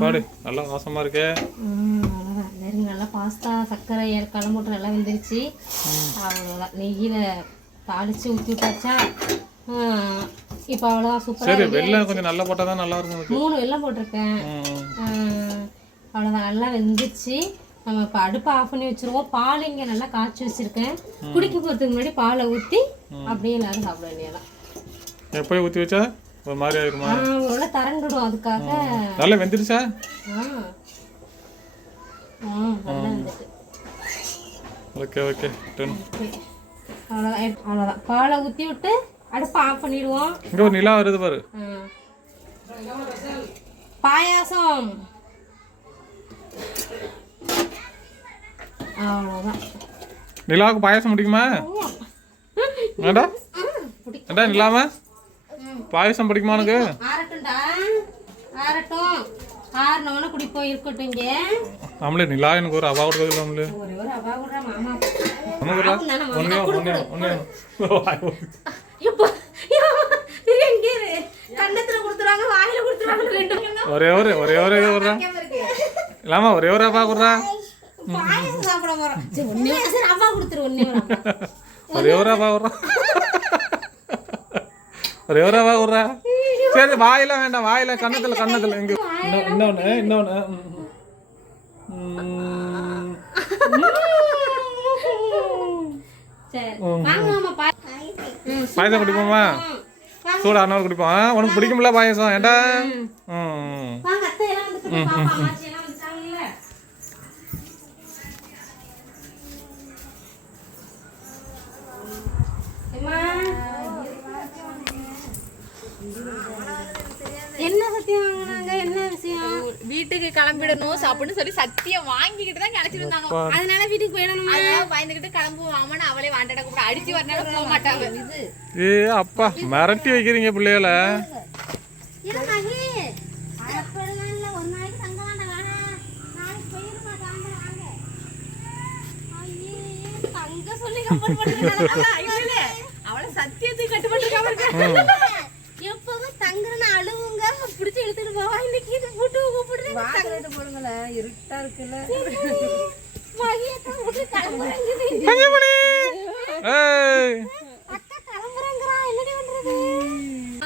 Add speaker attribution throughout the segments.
Speaker 1: பாடு நல்லா வாசமா இருக்கே.
Speaker 2: நெருங்க நல்லா பாஸ்தா சர்க்கரை ஏற்காலம் போட்டு நல்லா வெந்துருச்சு. அவ்வளோதான் நெய்யில் தாளித்து ஊற்றி விட்டாச்சா? இப்போ அவ்வளோதான்
Speaker 1: சரி
Speaker 2: சூப்பராக
Speaker 1: வெள்ளம் கொஞ்சம் நல்லா போட்டால் தான் நல்லா இருக்கும்
Speaker 2: மூணு வெல்லம் போட்டிருக்கேன். அவ்வளோதான் நல்லா வெந்துச்சு. நம்ம இப்போ அடுப்பை ஆஃப் பண்ணி வச்சிருவோம். பால் இங்கே நல்லா காய்ச்சி வச்சிருக்கேன். குடிக்க போகிறதுக்கு முன்னாடி பாலை ஊற்றி அப்படியே எல்லாரும் சாப்பிட வேண்டியதான்
Speaker 1: எப்போயும் ஊற்றி வச்சா? ஒரு மாதிரி ஆயிருமா
Speaker 2: அவ்வளோ தரண்டுடும் அதுக்காக.
Speaker 1: நல்லா
Speaker 2: வந்துட்டு.
Speaker 1: Okay okay. டன்.
Speaker 2: அவ்வளோதான் அவ்வளோதான். பாலை ஊற்றி விட்டு அடுப்பை ஆஃப் பண்ணிடுவோம்.
Speaker 1: இங்கே ஒரு நிலா வருது பாரு.
Speaker 2: பாயாசம். அவ்வளோதான்.
Speaker 1: நிலாவுக்கு பாயாசம் பிடிக்குமா? ஏண்டா ஏண்டா நிலாம பாயாசம் பிடிக்குமா உனக்கு
Speaker 2: ஆறட்டும்டா ஆறட்டும் ஆறுனவன குடிப்போம் இருக்கட்டும் இங்கே.
Speaker 1: ஆமலே நிலா எனக்கு ஒரு அவா கொடுக்குறது ஆமலே.
Speaker 2: ஒரே அவா மாமா. இப்போ இது எங்க இரு கண்ணத்துல வாயில ரெண்டு
Speaker 1: ஒரே ஒரு ஒரே ஒரு இது இல்லாம ஒரே ஒரு அவா கொடுறா.
Speaker 2: பாயசம் சாப்பிட போறோம். சரி ஒண்ணே சரி அம்மா கொடுத்துரு ஒண்ணே ஒரு.
Speaker 1: ஒரே அவா விட்றா. ஒரே ஒரு அவா விட்றா சரி வாயில வேண்டாம் வாயில கண்ணத்துல கண்ணத்துல எங்க இன்னொ- இன்னொன்னு இன்னொன்னு. ம்.
Speaker 2: சரி வாங்க மாமா பாய் ம்,
Speaker 1: பாயசம் குடிப்போமா? சூடா அண்ணா குடிப்போம். உனக்கு பிடிக்கும்ல பாயசம்? ஏண்டா? ம்.
Speaker 2: வாங்க அத்தை
Speaker 3: கிளம்பிடணும் சாப்பிடுன்னு சொல்லி சத்தியம் வாங்கிக்கிட்டு தான் கிளச்சிட்டு இருந்தாங்க
Speaker 2: அதனால வீட்டுக்கு போயிடணுமா?
Speaker 3: அதனால பயந்துகிட்டு கிளம்புவாமனு அவளே வாண்டட கூட அடிச்சு வரனால போக மாட்டாங்க
Speaker 1: ஏ அப்பா மிரட்டி வைக்கிறீங்க பிள்ளைகள.
Speaker 3: அவளை சத்தியத்துக்கு கட்டுப்பட்டு
Speaker 2: எப்பவும் தங்குறன்னு அழுவுங்க. பிடிச்சி எடுத்துட்டு கிளம்புறேங்கிறா என்னடி பண்றது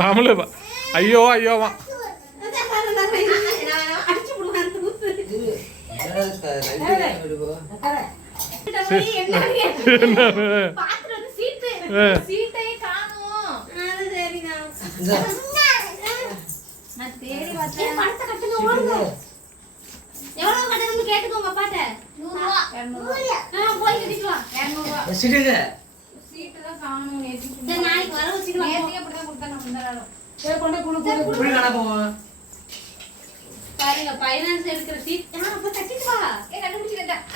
Speaker 1: நம்மளு பா- ஐயோ ஐயோவா
Speaker 2: அடிச்சு விடுவான் தூத்து பாத்துட்டு வந்து சீட்டு
Speaker 3: சீட்டையே காணும்
Speaker 2: அது சரிதான் நான் தேடி பார்த்தேன் பணத்தை கட்டுங்க ஓடுங்க எவ்வளவு கட்டணும்னு கேட்டுக்கோங்க அப்பாட்ட. போய் கட்டிட்டு வா.
Speaker 4: சிடுங்க
Speaker 3: சீட்டு தான் காணும்
Speaker 2: சரி நாளைக்கு வர வச்சுக்கலாம்
Speaker 3: நேற்றுக்கு அப்படிதான் கொடுத்தாங்க முந்தா நாளும்.
Speaker 4: இப்படி கணப்போம்
Speaker 2: பாருங்க ஃபைனான்ஸ் எடுக்கிற சீட் ஆ அப்ப கட்டிட்டு வா.
Speaker 3: ஏ கண்டுபிடிச்சிட்டேன்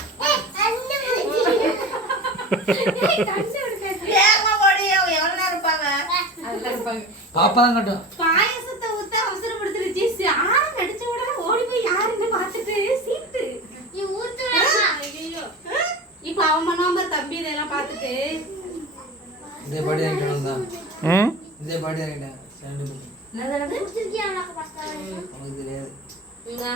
Speaker 3: அதுதான் இருப்பாங்க.
Speaker 4: பாப்பா தான் கட்டும்
Speaker 2: பாயசத்தை ஊத்த அவசரப்படுத்துருச்சு ஆறு அடிச்ச உடனே ஓடி போய் யாருன்னு பார்த்துட்டு சீட்டு ஐயோ இப்ப அவன் பண்ணாம தம்பி இதெல்லாம் பார்த்துட்டு
Speaker 4: இதே பாடி இறங்கிட்டோம் தான்
Speaker 1: ம்?
Speaker 4: இதே பாடி இறங்கிட்டேன் ரெண்டு உனக்கு தெரியாது.
Speaker 2: இந்தா,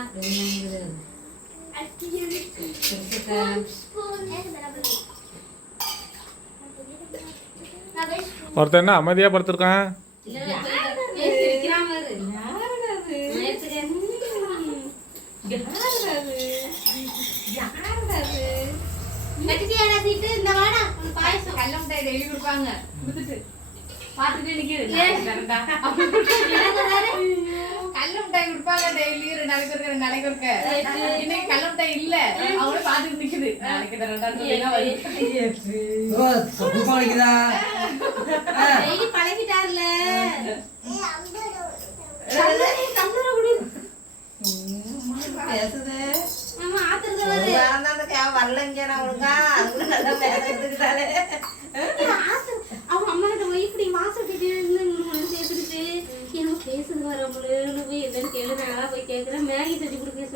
Speaker 1: ஒருத்தன் என்ன அமைதியா படுத்திருக்கான்
Speaker 2: இல்ல, ஏய், சிரிக்கிறான் பாரு. நேத்துக்கு கட்டிட்டியாடா சீட்டு? இந்த வாடா, உனக்கு பாயாசம்.
Speaker 3: டெய்லி கொடுப்பாங்க கொடுத்துட்டு. பார்த்துட்டு? கல்ல மிட்டாய் கொடுப்பாங்க டெய்லி. ரெண்டு நாளைக்கு ரெண்டு நாளைக்கு ஒருக்க. இன்னைக்கு கல்ல மிட்டாய் இல்ல. அவங்களும் பார்த்துட்டு நிக்குது. நாளைக்கு
Speaker 2: டெய்லி பழகிட்டாருல. டம்ளரு, டம்ளரை கொடு. ஆமா, ஆத்திரத்துல வருது. ஆத்திரம். அவங்க அம்மா கிட்ட போய் இப்படி வாசல் கட்டிட்டு இருந்து மூணு சேர்த்துக்கிட்டு எனக்கு பேசுது வரவங்களு போய் என்னன்னு கேளு நான் அதான் போய் கேட்குறேன் மேகி செஞ்சு கொடுக்க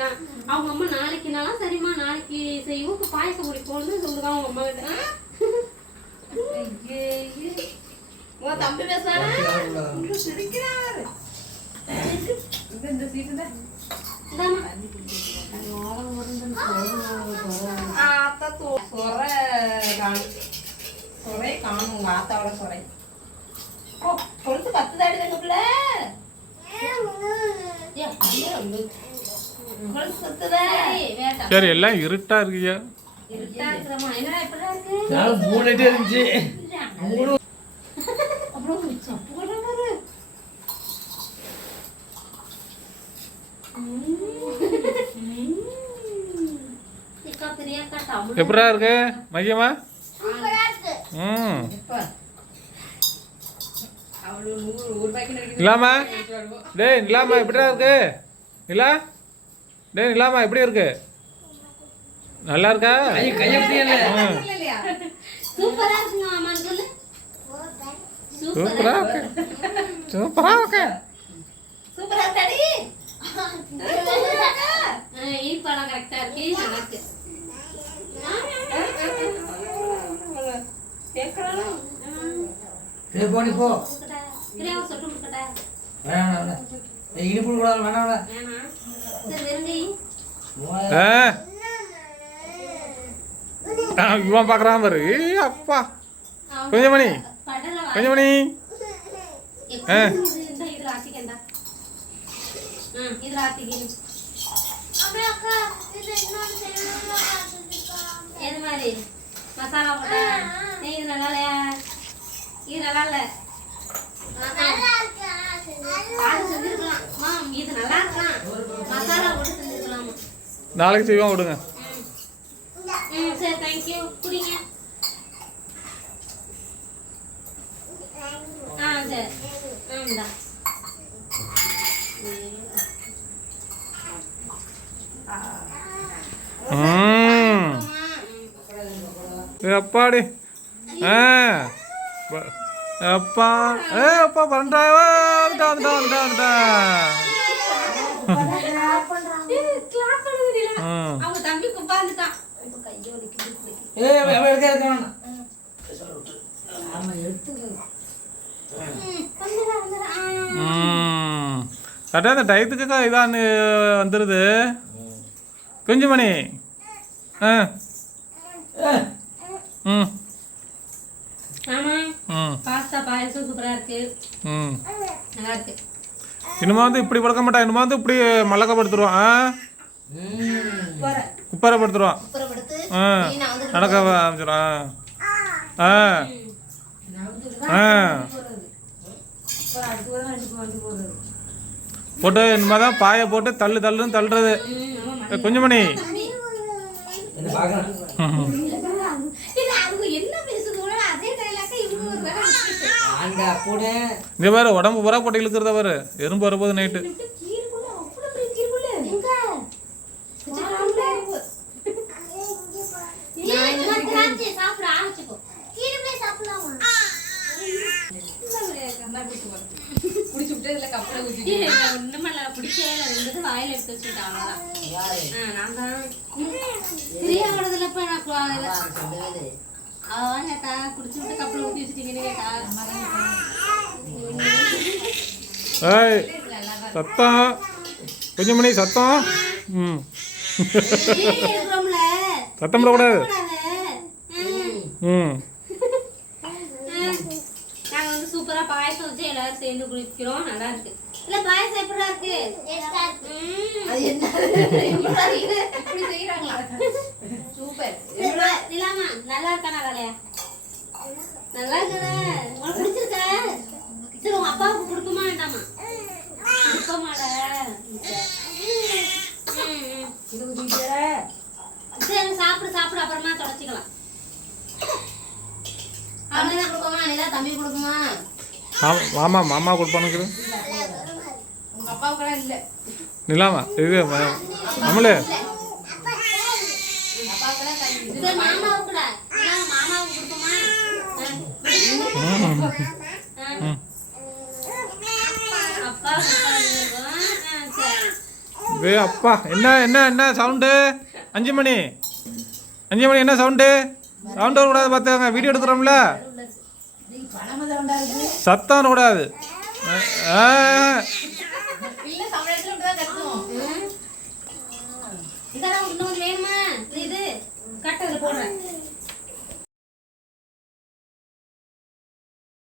Speaker 2: கேட்டுட்டான் அவங்க அம்மா நாளைக்குனாலும் சரிம்மா நாளைக்கு செய்வோம் இப்போ பாயசம் குடிப்போம்னு சொல்லுதான் அவங்க அம்மா கிட்ட. உன் தம்பி
Speaker 3: சொர காணும் உங்க ஆத்தாவோட சொரை. ஓ கொழுத்து கத்துதாடி தங்க பிள்ளை.
Speaker 1: சரி எல்லாம் இருட்டா இருக்குயா?
Speaker 4: இருந்துச்சு
Speaker 1: எப்படா இருக்கு? மையமா? ம். இல்லாமா? டேய் நிலாமா எப்படிடா இருக்கு? நிலா? டேய் நிலாமா எப்படி இருக்கு? நல்லா இருக்கா?
Speaker 2: சூப்பரா
Speaker 1: இருக்கு. சூப்பரா இருக்கு.
Speaker 4: இனிப்பு கூட வேணாம் வேணாம்
Speaker 2: வேணாம் சரி வெறுங்கை
Speaker 4: மூவாயிரம்
Speaker 1: ஆ ஆ, இவன் பார்க்குறான் பாரு ஏய் அப்பா கொஞ்சம் மணி
Speaker 2: கடலை
Speaker 1: கொஞ்சம் மணி ஆ.
Speaker 2: இந்த இதுல ஆத்திக்கண்டா ம் இதுல ஆத்திக்கி எது மாதிரி மசாலா போட்டா ஏய், இது நல்லா இல்லையா இது நல்லா இல்ல அது செஞ்சிருக்கலாம் மாம் இது நல்லா இருக்கலாம் மசாலா போட்டு செஞ்சிருக்கலாம்
Speaker 1: நாளைக்கு செய்வோம் விடுங்க. அப்பாடி. ஆ. அப்பா ஏ அப்பா. பண்றாவா வந்துட்டா வந்துட்டா வந்துட்டா வந்துட்டா
Speaker 2: கிளாப் பண்ணுது
Speaker 1: ம்
Speaker 2: அவங்க தம்பி உட்காந்துட்டான் இப்ப கையோ.
Speaker 4: ஏய் அவன் எடுக்க
Speaker 1: கரெக்டாக அந்த டயத்துக்கு இதான் வந்துடுது குஞ்சுமணி. ஆ. ம். இனிமே வந்து இப்படி படுக்க மாட்டான். இனிமே வந்து இப்படி மல்லக்கப்படுத்துருவான்
Speaker 2: புறப்படுத்து
Speaker 1: ஆ நடக்க ஆரம்பிச்சிடும் ஆ ஆ. போட்டு இனிமேல் தான் பாயை போட்டு தள்ளு தள்ளுன்னு தள்ளுறது.
Speaker 2: ம், ஆமா,
Speaker 1: ஏ, குஞ்சுமணி.
Speaker 2: தம்பி.
Speaker 4: இது பார்க்கறேன்
Speaker 2: இது அவங்க என்ன பேசுதோ அதே டைலாக்க இவங்க ஒரு வேலை விட்டுட்டு.
Speaker 4: ஆண்டா போடு
Speaker 1: இங்கே பாரு உடம்பு பூரா போட்டு இழுக்கிறத பாரு. எறும்பு வரும்போது நைட்டு
Speaker 2: கீரைக்குள்ள அவ்வளவு பெரிய கீரைக்குள்ள. எங்க? வச்சுக்கலாம்ல? நான் இந்த மாதிரி திராட்சையை சாப்பிட ஆரம்பிச்சுக்கோ.
Speaker 3: குடிச்சு விட்டு இதுல கப்பல ஊத்தி
Speaker 2: ஏய், ஒண்ணுமே இல்ல, நான் பிடிக்கவே இல்லை. ரெண்டு இது வாயில எடுத்து வச்சுக்கிட்டேன், அவ்வளவுதான். ஆ, நான் தான். ம். பிரியாவோடதுல இப்ப நான் கு- இதுல- அவ தான் கேட்டா, குடிச்சு விட்டு கப்பல ஊத்தி வச்சுட்டீங்கன்னு கேட்டா.
Speaker 1: சத்தம் குஞ்சுமணி சத்தம் ம். சத்தம் போடக்கூடாது
Speaker 2: கூடாது. ம். வந்து சூப்பரா பாயசம் வச்சு எல்லாரும் சேர்ந்து குடிக்கிறோம் நல்லா இருக்கு இல்ல பாயசம் எப்படிடா இருக்கு?
Speaker 3: இப்படி செய்யறாங்களா சூப்பர்.
Speaker 2: இல்லாமா நல்லா இருக்கா நல்லா இல்லையா நல்லா இருக்குதா உனக்கு பிடிச்சிருக்கா? சரி உங்க அப்பாவுக்கு கொடுக்குமா வேண்டாமா? கொடுக்கமாடா. சரி சாப்பிடு சாப்பிடு அப்புறமா தொடச்சிக்கலாம். அவனுக்கு கொடுக்குமா இல்ல தம்பி கொடுக்குமா
Speaker 1: ஆமா மாமா மாமா கொடுப்பானுக்குது நிலாமா இது
Speaker 2: சரி
Speaker 1: வே அப்பா என்ன என்ன என்ன சவுண்டு அஞ்சு மணி அஞ்சு மணி என்ன சவுண்டு சவுண்டு வரக்கூடாது பார்த்துக்கோங்க வீடியோ எடுக்கிறோம்ல சத்தம் ஆ,
Speaker 3: இல்ல சமயத்துல இப்படிதான் கத்துவோம்
Speaker 2: இதெல்லாம் இன்னும் கொஞ்சம் வேணுமா? இது கட்டு போடுறேன்.